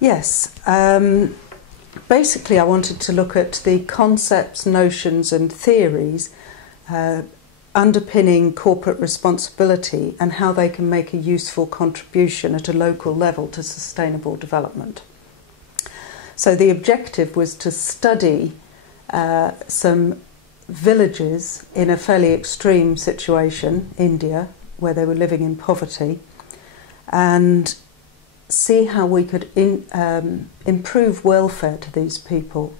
Yes. Basically, I wanted to look at the concepts, notions and theories underpinning corporate responsibility and how they can make a useful contribution at a local level to sustainable development. So the objective was to study some villages in a fairly extreme situation, India, where they were living in poverty, and see how we could improve welfare to these people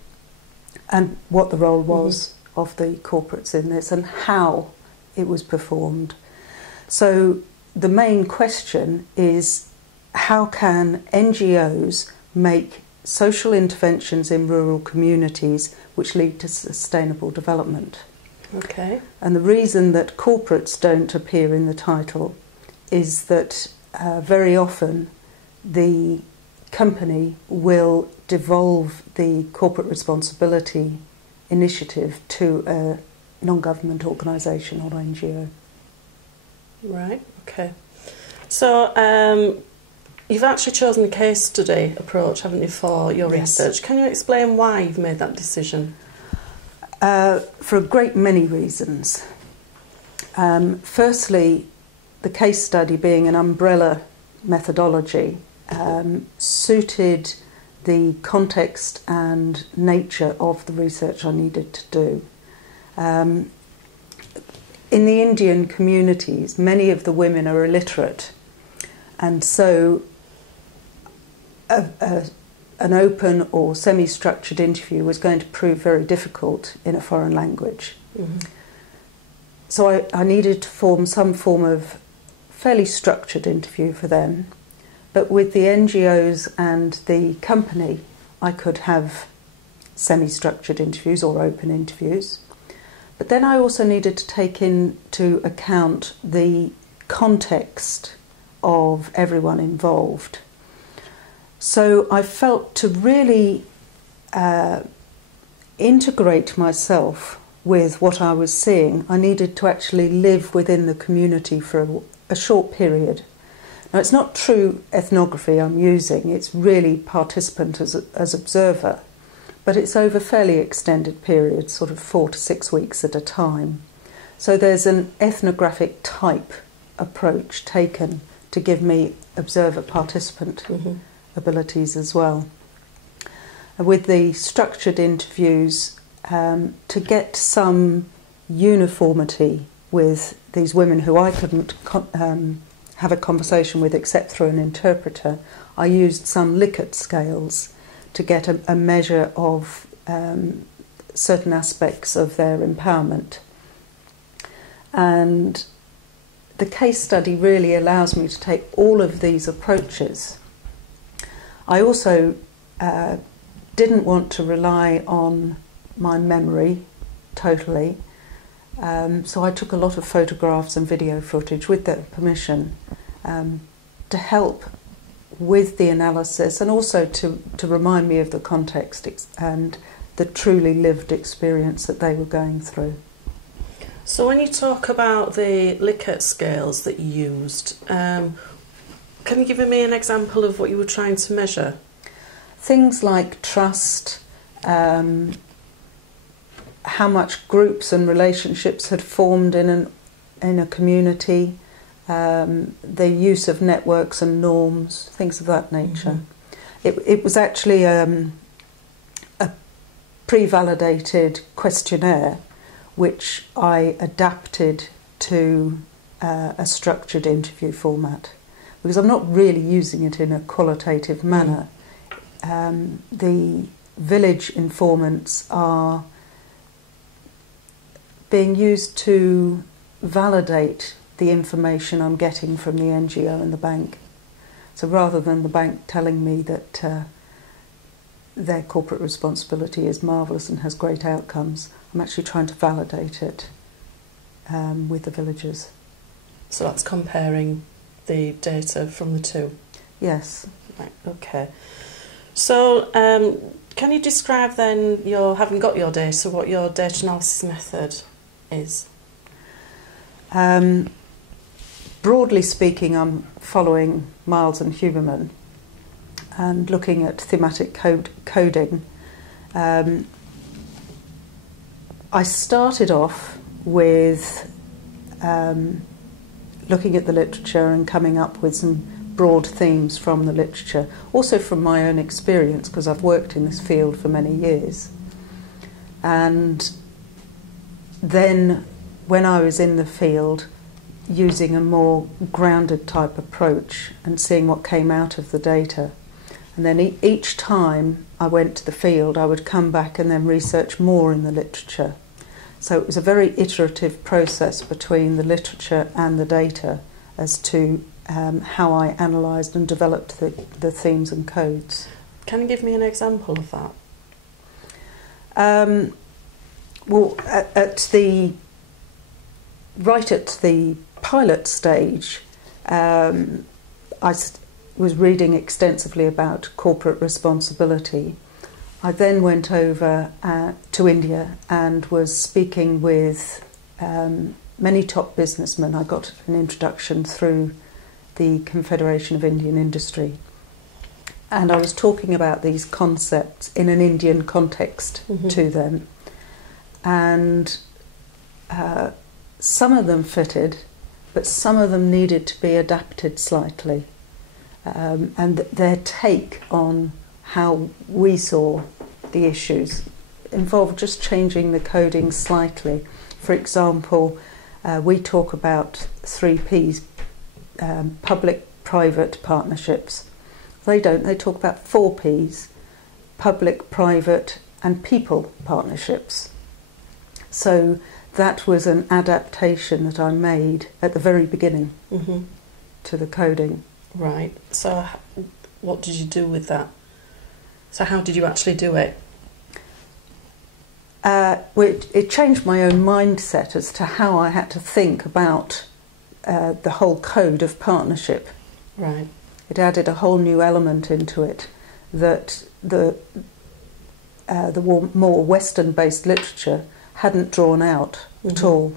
and what the role was of the corporates in this and how it was performed. So the main question is, how can NGOs make social interventions in rural communities which lead to sustainable development? Okay. And the reason that corporates don't appear in the title is that very often the company will devolve the corporate responsibility initiative to a non-government organisation or NGO. Right, okay. So you've actually chosen the case study approach, haven't you, for your research. Can you explain why you've made that decision? For a great many reasons. Firstly, the case study being an umbrella methodology suited the context and nature of the research I needed to do. In the Indian communities, many of the women are illiterate, and so an open or semi-structured interview was going to prove very difficult in a foreign language. So I needed to form some form of fairly structured interview for them, but with the NGOs and the company I could have semi-structured interviews or open interviews. But then I also needed to take into account the context of everyone involved. So I felt to really integrate myself with what I was seeing, I needed to actually live within the community for a short period. Now, it's not true ethnography I'm using, it's really participant as observer, but it's over fairly extended periods, sort of 4 to 6 weeks at a time. So there's an ethnographic type approach taken to give me observer-participant abilities as well. And with the structured interviews, to get some uniformity with these women who I couldn't have a conversation with except through an interpreter, I used some Likert scales to get a measure of certain aspects of their empowerment. And the case study really allows me to take all of these approaches. I also didn't want to rely on my memory totally, so I took a lot of photographs and video footage with their permission to help with the analysis and also to remind me of the context and the truly lived experience that they were going through. So when you talk about the Likert scales that you used, can you give me an example of what you were trying to measure? Things like trust, how much groups and relationships had formed in a community, the use of networks and norms, things of that nature. It was actually a pre-validated questionnaire which I adapted to a structured interview format, because I'm not really using it in a qualitative manner. The village informants are being used to validate the information I'm getting from the NGO and the bank. So rather than the bank telling me that their corporate responsibility is marvellous and has great outcomes, I'm actually trying to validate it with the villagers. So that's comparing the data from the two? Yes. Right, okay. So can you describe then, having got your data, what your data analysis method is? Broadly speaking, I'm following Miles and Huberman. and looking at thematic coding, I started off with looking at the literature and coming up with some broad themes from the literature, also from my own experience, because I've worked in this field for many years. And then when I was in the field, using a more grounded type approach and seeing what came out of the data. And then each time I went to the field, I would come back and then research more in the literature. So it was a very iterative process between the literature and the data as to how I analysed and developed the themes and codes. Can you give me an example of that? Well, right at the pilot stage, I was reading extensively about corporate responsibility. I then went over to India and was speaking with many top businessmen. I got an introduction through the Confederation of Indian Industry. And I was talking about these concepts in an Indian context to them. And some of them fitted, but some of them needed to be adapted slightly. And their take on how we saw the issues involved just changing the coding slightly. For example, we talk about 3 Ps, public-private partnerships. They don't, they talk about 4 Ps, public, private and people partnerships. So that was an adaptation that I made at the very beginning to the coding. Right, so what did you do with that? So how did you actually do it? It changed my own mindset as to how I had to think about the whole code of partnership. Right. It added a whole new element into it that the more Western-based literature hadn't drawn out at all.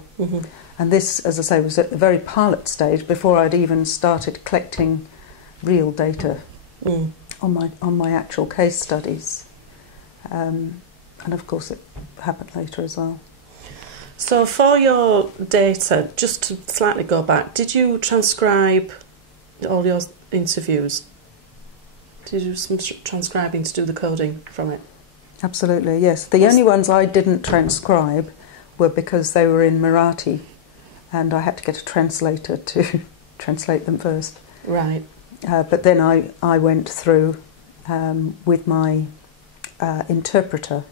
And this, as I say, was at the very pilot stage before I'd even started collecting real data on my actual case studies. And of course it happened later as well. So for your data, just to slightly go back, did you transcribe all your interviews? Did you do some transcribing to do the coding from it? Absolutely, yes. The only ones I didn't transcribe were because they were in Marathi and I had to get a translator to translate them first. Right. But then I went through with my interpreter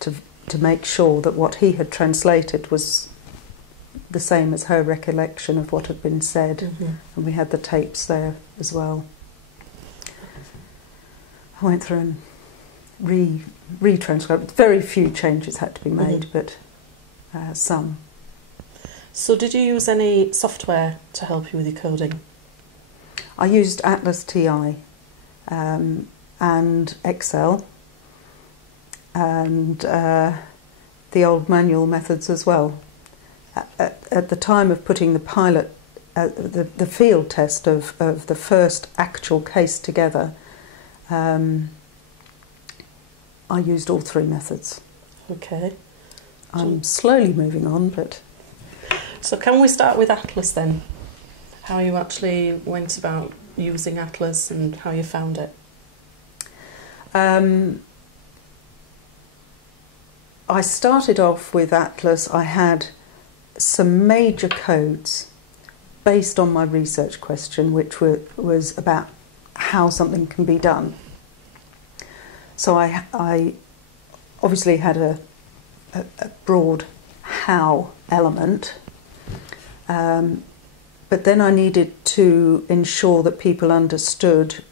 to make sure that what he had translated was the same as her recollection of what had been said, and we had the tapes there as well. I went through and retranscribed. Very few changes had to be made, but some. So did you use any software to help you with your coding? I used Atlas.ti and Excel and the old manual methods as well. At the time of putting the pilot, the field test of the first actual case together, I used all 3 methods. Okay. I'm slowly moving on, but... So can we start with Atlas then? How you actually went about using Atlas and how you found it? I started off with Atlas. I had some major codes based on my research question, which was about how something can be done. So I obviously had a broad how element, but then I needed to ensure that people understood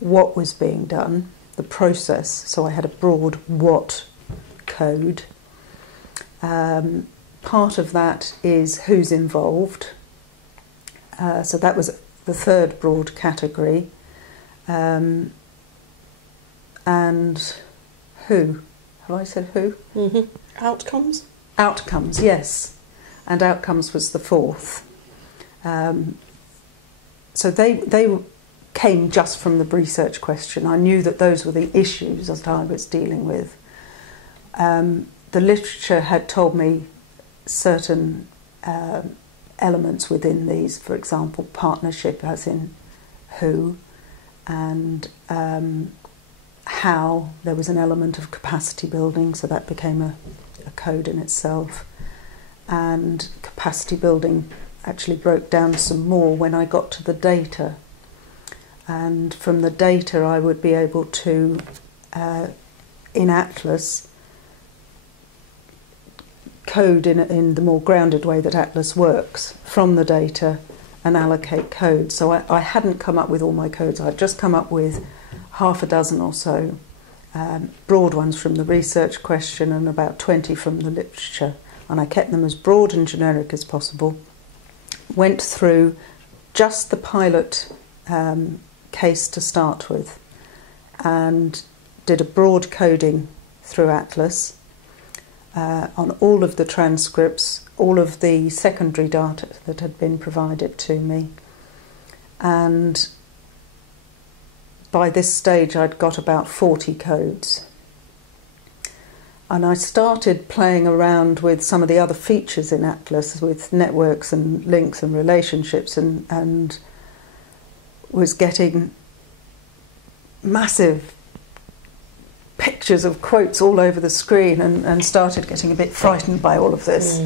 what was being done, the process, so I had a broad what code. Part of that is who's involved, so that was the 3rd broad category, and who. Have I said who? Outcomes? Outcomes, yes. And outcomes was the 4th. So they came just from the research question. I knew that those were the issues that I was dealing with. The literature had told me certain elements within these, for example, partnership as in who, and how there was an element of capacity building, so that became a code in itself. And capacity building actually broke down some more when I got to the data. And from the data I would be able to, in Atlas, code in the more grounded way that Atlas works from the data and allocate codes. So I hadn't come up with all my codes. I'd just come up with half a dozen or so broad ones from the research question and about 20 from the literature. And I kept them as broad and generic as possible. Went through just the pilot case to start with and did a broad coding through Atlas on all of the transcripts, all of the secondary data that had been provided to me. And by this stage I'd got about 40 codes. And I started playing around with some of the other features in Atlas, with networks and links and relationships, and was getting massive pictures of quotes all over the screen, and started getting a bit frightened by all of this.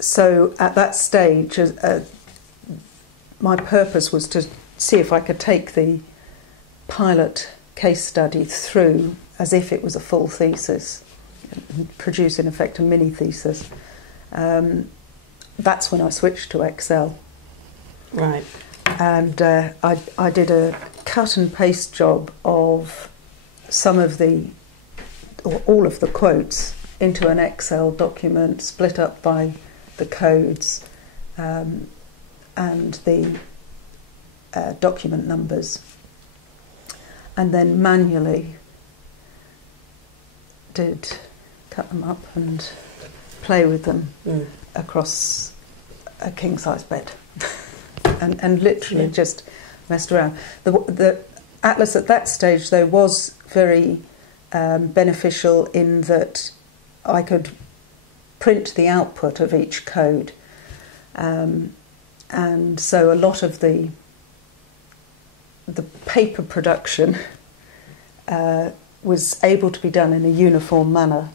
So at that stage, my purpose was to see if I could take the pilot case study through as if it was a full thesis, and produce in effect a mini thesis. That's when I switched to Excel. Right. And I did a cut and paste job of some of the, or all of the quotes into an Excel document, split up by the codes and the document numbers, and then manually did cut them up and play with them across a king-size bed. And literally just messed around. The Atlas at that stage, though, was very beneficial in that I could print the output of each code. And so a lot of the paper production was able to be done in a uniform manner,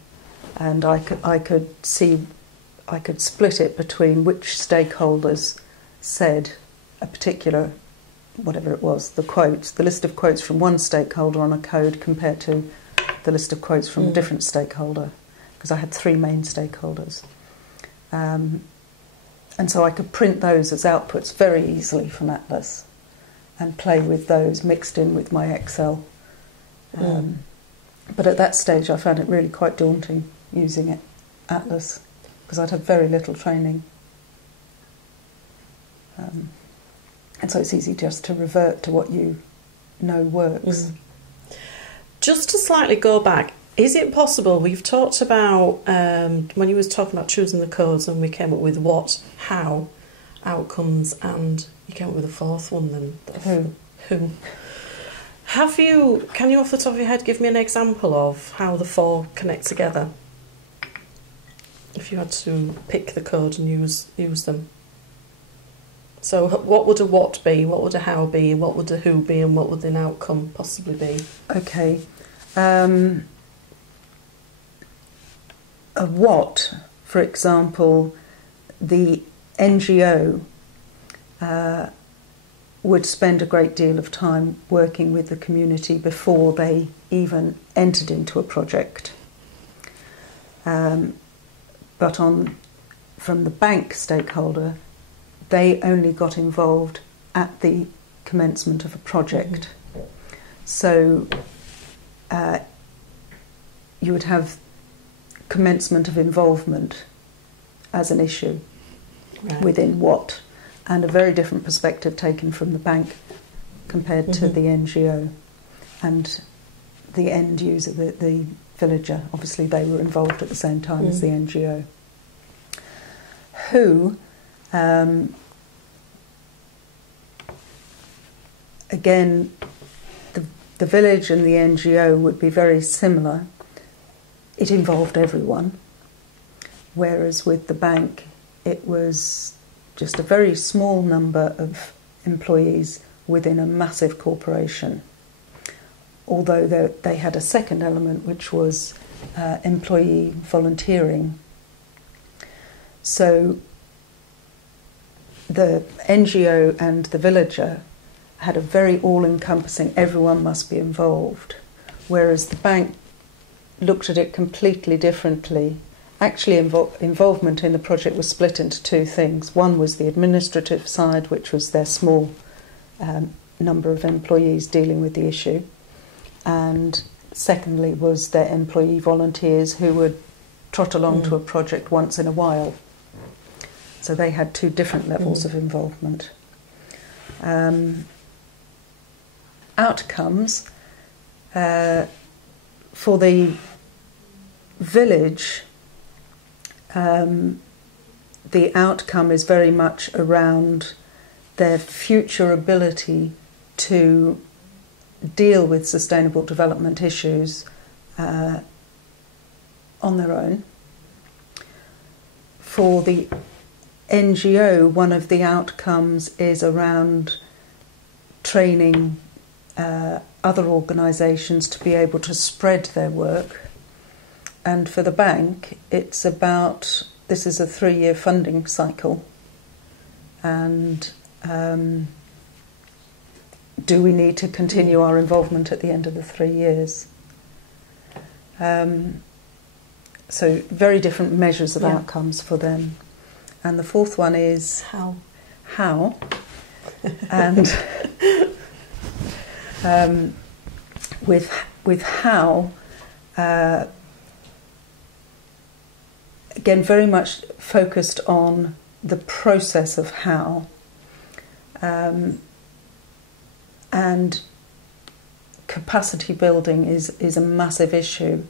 and I could split it between which stakeholders said a particular, whatever it was, the list of quotes from one stakeholder on a code compared to the list of quotes from a different stakeholder, because I had three main stakeholders. And so I could print those as outputs very easily from Atlas and play with those mixed in with my Excel. But at that stage I found it really quite daunting using it, Atlas, because I'd had very little training. And so it's easy just to revert to what you know works. Just to slightly go back, is it possible, we've talked about, when you was talking about choosing the codes, and we came up with what, how, outcomes, and you came up with a fourth one then. Who. Can you off the top of your head give me an example of how the four connect together? If you had to pick the code and use them. So what would a what be, what would a how be, what would a who be, and what would an outcome possibly be? Okay. A what, for example, the NGO would spend a great deal of time working with the community before they even entered into a project. But from the bank stakeholder, they only got involved at the commencement of a project. So you would have commencement of involvement as an issue within what, and a very different perspective taken from the bank compared to the NGO and the end user, the villager. Obviously they were involved at the same time as the NGO. Who again, the village and the NGO would be very similar. It involved everyone, whereas with the bank it was just a very small number of employees within a massive corporation. Although they had a second element, which was employee volunteering. So the NGO and the villager had a very all-encompassing, everyone must be involved, whereas the bank looked at it completely differently. Actually, involvement in the project was split into two things. One was the administrative side, which was their small number of employees dealing with the issue, and secondly was their employee volunteers who would trot along to a project once in a while. So they had two different levels of involvement. Outcomes for the village, the outcome is very much around their future ability to deal with sustainable development issues on their own. For the NGO, one of the outcomes is around training other organisations to be able to spread their work. And for the bank, it's about, this is a 3-year funding cycle, and do we need to continue our involvement at the end of the 3 years? So very different measures of outcomes for them. And the fourth one is how. And with how, again, very much focused on the process of how, and capacity building is a massive issue,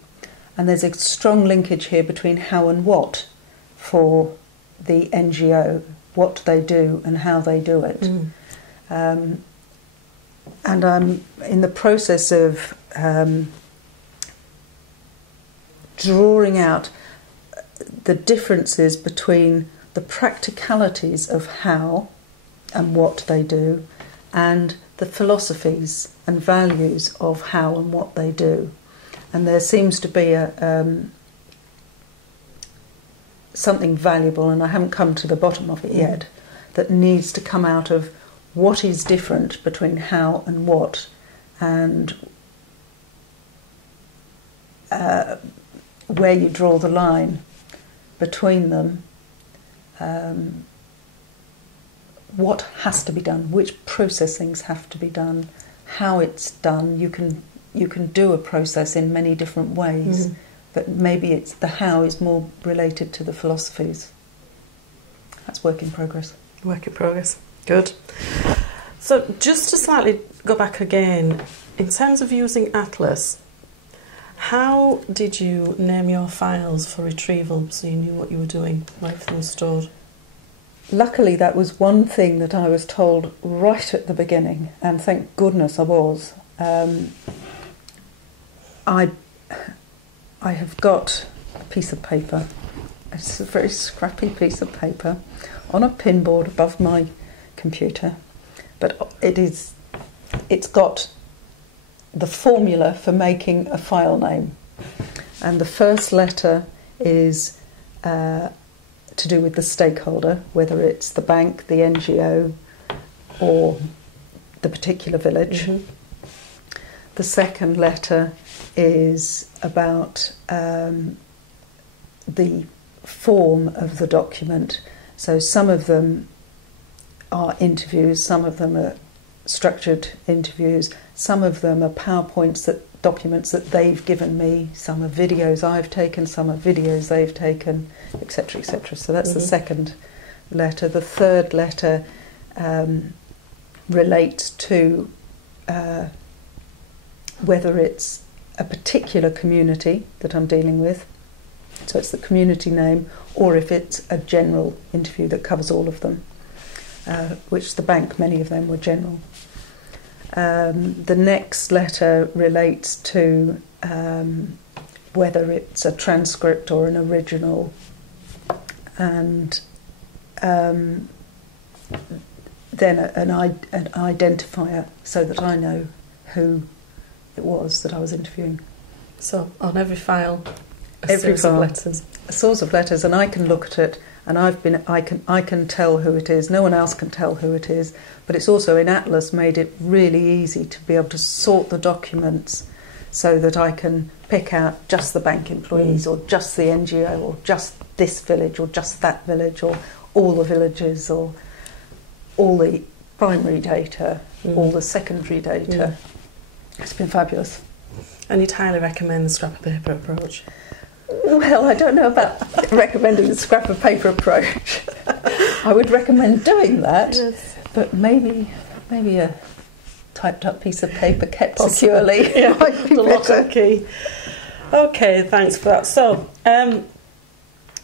and there's a strong linkage here between how and what for the NGO, what they do and how they do it. And I'm in the process of drawing out the differences between the practicalities of how and what they do and the philosophies and values of how and what they do. And there seems to be something valuable, and I haven't come to the bottom of it yet, that needs to come out of what is different between how and what, and where you draw the line between them, what has to be done, which processings have to be done, how it's done. You can do a process in many different ways, but maybe it's the how is more related to the philosophies. That's work in progress. Work in progress. Good. So just to slightly go back again, in terms of using Atlas, how did you name your files for retrieval so you knew what you were doing, where everything was stored? Luckily, that was one thing that I was told right at the beginning, and thank goodness I was. I have got a piece of paper. It's a very scrappy piece of paper on a pinboard above my computer, but it's got the formula for making a file name, and the first letter is to do with the stakeholder, whether it's the bank, the NGO, or the particular village. The second letter is about the form of the document. So some of them are interviews, some of them are structured interviews, some of them are PowerPoints, documents that they've given me, some are videos I've taken, some are videos they've taken, etc., etc. So that's the second letter. The third letter relates to whether it's a particular community that I'm dealing with, so it's the community name, or if it's a general interview that covers all of them, which the bank, many of them were general. The next letter relates to whether it's a transcript or an original, and then an identifier so that I know who it was that I was interviewing. So on every file, a source of letters, and I can look at it, and I can tell who it is. No one else can tell who it is, but it's also in Atlas made it really easy to be able to sort the documents so that I can pick out just the bank employees, or just the NGO, or just this village, or just that village, or all the villages, or all the primary data, all the secondary data. It's been fabulous. And you'd highly recommend the scrap of paper approach? Well, I don't know about recommending the scrap of paper approach. I would recommend doing that, yes. But maybe a typed up piece of paper kept securely might be the lock better. and key. Okay, thanks for that. So,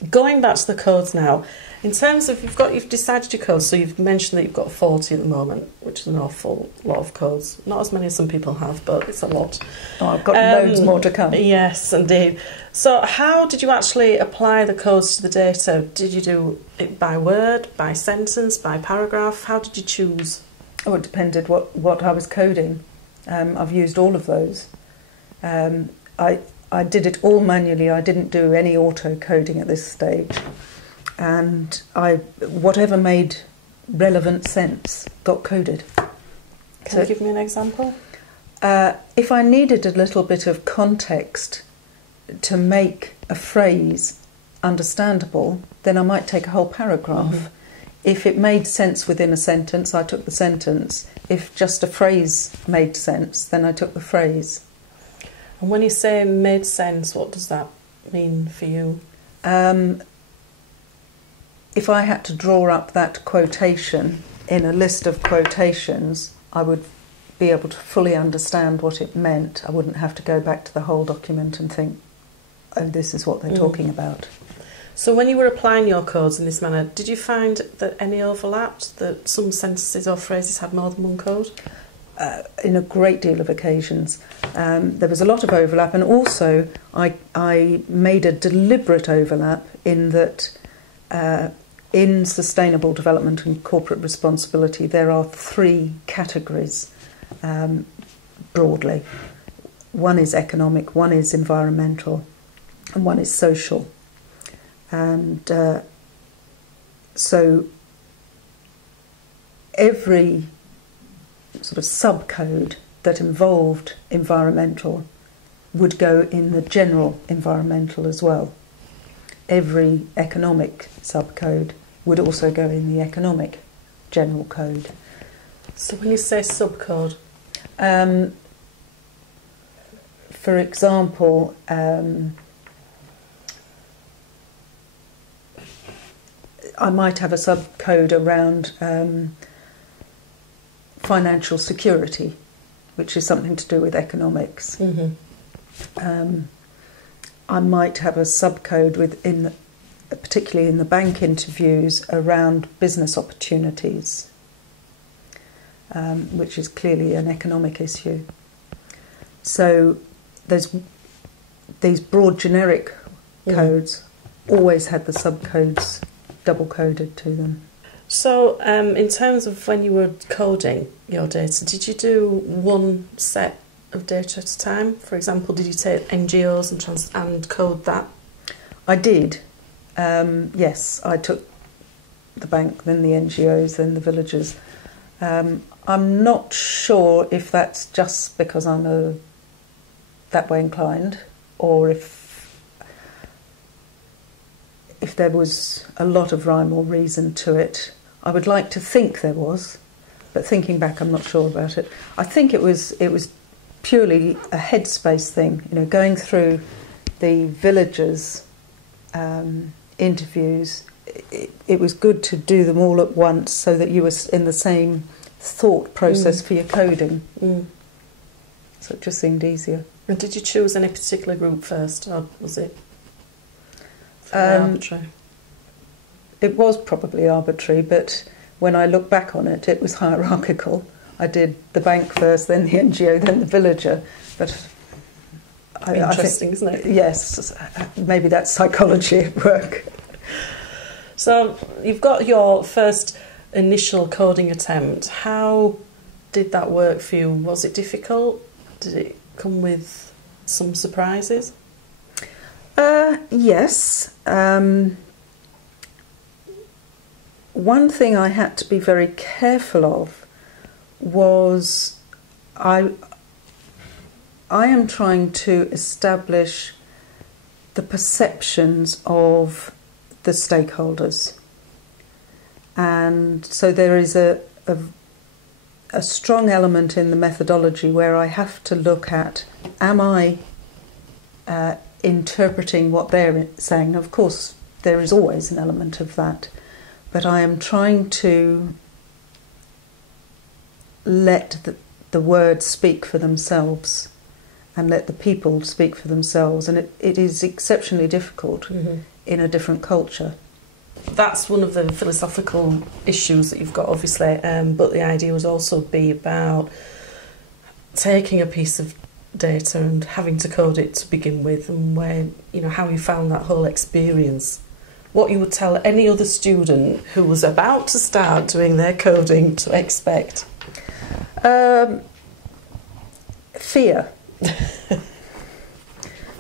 going back to the codes now, in terms of you've decided your codes, so you've mentioned that you've got 40 at the moment, which is an awful lot of codes. Not as many as some people have, but it's a lot. Oh, I've got loads more to come. Yes, indeed. So how did you actually apply the codes to the data? Did you do it by word, by sentence, by paragraph? How did you choose? Oh, it depended what I was coding. I've used all of those. I did it all manually. I didn't do any auto coding at this stage. And whatever made relevant sense got coded. Can you give me an example? If I needed a little bit of context to make a phrase understandable, then I might take a whole paragraph. If it made sense within a sentence, I took the sentence. If just a phrase made sense, then I took the phrase. And when you say made sense, what does that mean for you? If I had to draw up that quotation in a list of quotations, I would be able to fully understand what it meant. I wouldn't have to go back to the whole document and think, oh, this is what they're talking about. So when you were applying your codes in this manner, did you find that any overlapped, that some sentences or phrases had more than one code? In a great deal of occasions. There was a lot of overlap, and also I made a deliberate overlap in that in sustainable development and corporate responsibility there are three categories broadly. One is economic, one is environmental, and one is social. And so every sort of subcode that involved environmental would go in the general environmental as well. Every economic subcode would also go in the economic general code. So when you say subcode? For example, I might have a subcode around financial security, which is something to do with economics. I might have a subcode particularly in the bank interviews, around business opportunities, which is clearly an economic issue. So these broad generic codes always had the subcodes double-coded to them. So in terms of when you were coding your data, did you do one set of data at a time? For example, did you take NGOs and code that? I did. Yes, I took the bank, then the NGOs, then the villages. I'm not sure if that's just because I'm that way inclined, or if there was a lot of rhyme or reason to it. I would like to think there was, but thinking back, I'm not sure about it. I think it was purely a headspace thing, going through the villagers' interviews. It was good to do them all at once so that you were in the same thought process for your coding. So it just seemed easier. And did you choose any particular group first, or was it arbitrary? It was probably arbitrary, but when I look back on it, it was hierarchical. I did the bank first, then the NGO, then the villager. But interesting, isn't it? Yes, maybe that's psychology at work. So you've got your first initial coding attempt. How did that work for you? Was it difficult? Did it come with some surprises? Yes. One thing I had to be very careful of was I am trying to establish the perceptions of the stakeholders. And so there is a strong element in the methodology where I have to look at, am I interpreting what they're saying? Of course, there is always an element of that, but I am trying to let the words speak for themselves and let the people speak for themselves, and it is exceptionally difficult in a different culture. That's one of the philosophical issues that you've got, obviously, but the idea would also be about taking a piece of data and having to code it to begin with, and where, you know, how you found that whole experience. What you would tell any other student who was about to start doing their coding to expect? Fear.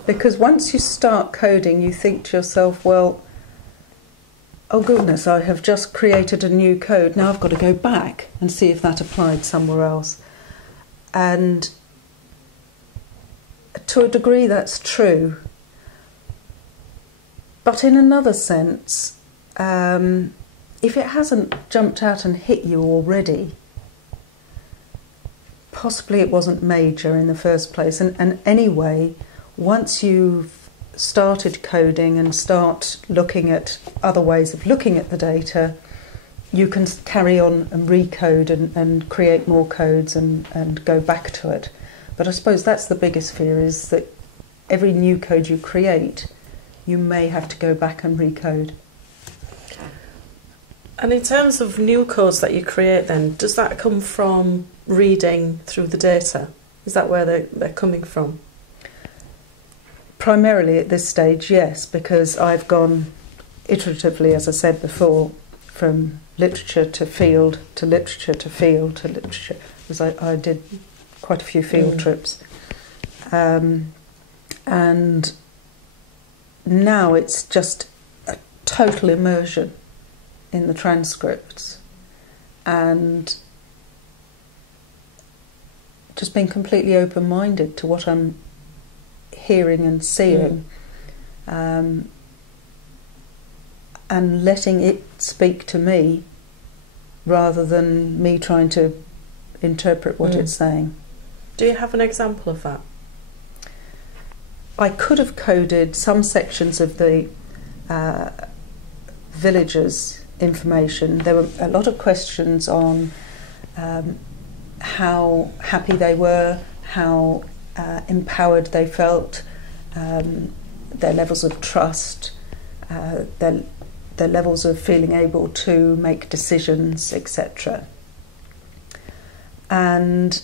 Because once you start coding, you think to yourself, well, oh goodness, I have just created a new code, now I've got to go back and see if that applied somewhere else. And to a degree that's true. But in another sense, if it hasn't jumped out and hit you already, possibly it wasn't major in the first place. And anyway, once you've started coding and start looking at other ways of looking at the data, you can carry on and recode and create more codes and go back to it. But I suppose that's the biggest fear, is that every new code you create, you may have to go back and recode. And in terms of new codes that you create then, does that come from reading through the data? Is that where they're coming from? Primarily at this stage, yes, because I've gone iteratively, as I said before, from literature to field to literature to field to literature, because I did quite a few field trips. And now it's just a total immersion in the transcripts and just being completely open-minded to what I'm hearing and seeing, and letting it speak to me rather than me trying to interpret what it's saying. Do you have an example of that? I could have coded some sections of the villagers' information. There were a lot of questions on how happy they were, how empowered they felt, their levels of trust, their levels of feeling able to make decisions, etc. And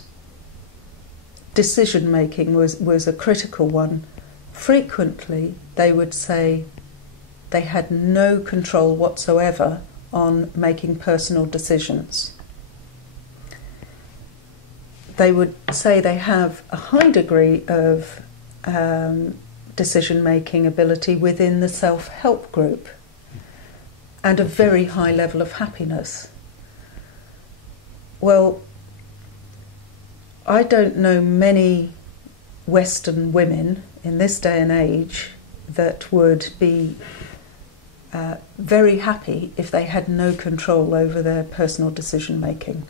decision making was a critical one. Frequently they would say they had no control whatsoever on making personal decisions. They would say they have a high degree of decision-making ability within the self-help group and a very high level of happiness. Well, I don't know many Western women in this day and age that would be very happy if they had no control over their personal decision-making.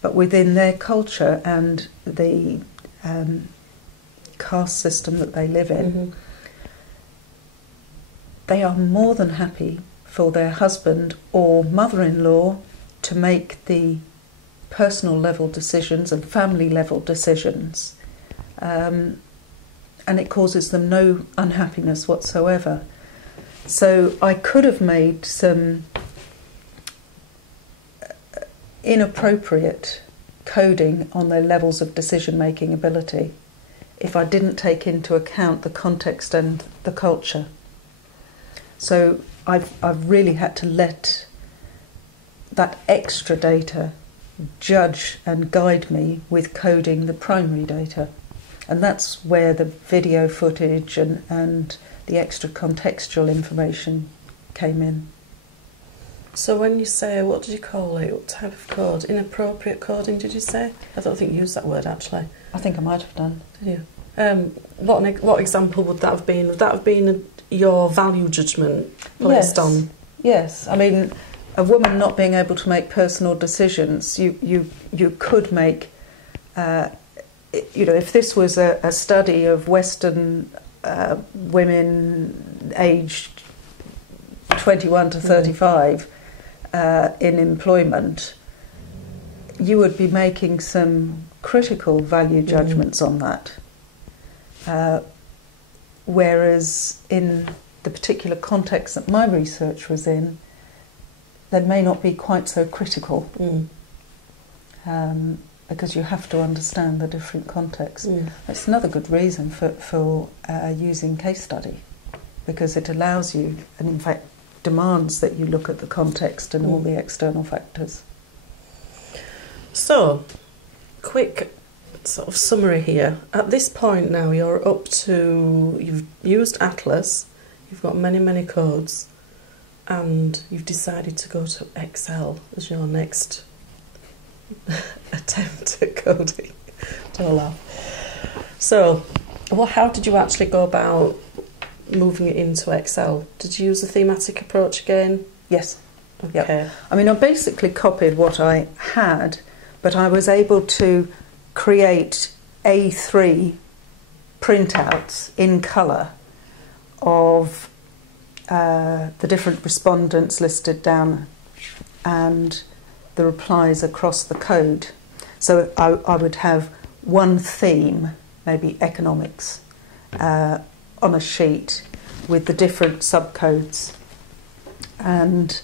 But within their culture and the caste system that they live in, they are more than happy for their husband or mother-in-law to make the personal level decisions and family level decisions, and it causes them no unhappiness whatsoever. So I could have made some inappropriate coding on their levels of decision-making ability if I didn't take into account the context and the culture. So I've really had to let that extra data judge and guide me with coding the primary data. And that's where the video footage and the extra contextual information came in. So when you say, what did you call it? What type of code? Inappropriate coding, did you say? I don't think you used that word, actually. I think I might have done. Did you? What example would that have been? Would that have been your value judgment placed on? Yes. I mean, a woman not being able to make personal decisions, you could make, if this was a study of Western women aged 21 to 35 in employment, you would be making some critical value judgments on that. Whereas in the particular context that my research was in, they may not be quite so critical, because you have to understand the different contexts. It's another good reason for using case study, because it allows you, and in fact demands that you look at the context and all the external factors. So, quick sort of summary here. At this point now, you're up to, you've used Atlas, you've got many, many codes, and you've decided to go to Excel as your next attempt at coding. Don't laugh. So, how did you actually go about moving it into Excel? Did you use the thematic approach again? Yes. Okay. Yep. I mean, I basically copied what I had, but I was able to create A3 printouts in colour of the different respondents listed down and the replies across the code. So I would have one theme, maybe economics, on a sheet with the different subcodes, and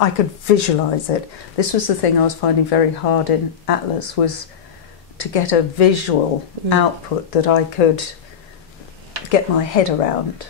I could visualise it. This was the thing I was finding very hard in Atlas, was to get a visual output that I could get my head around.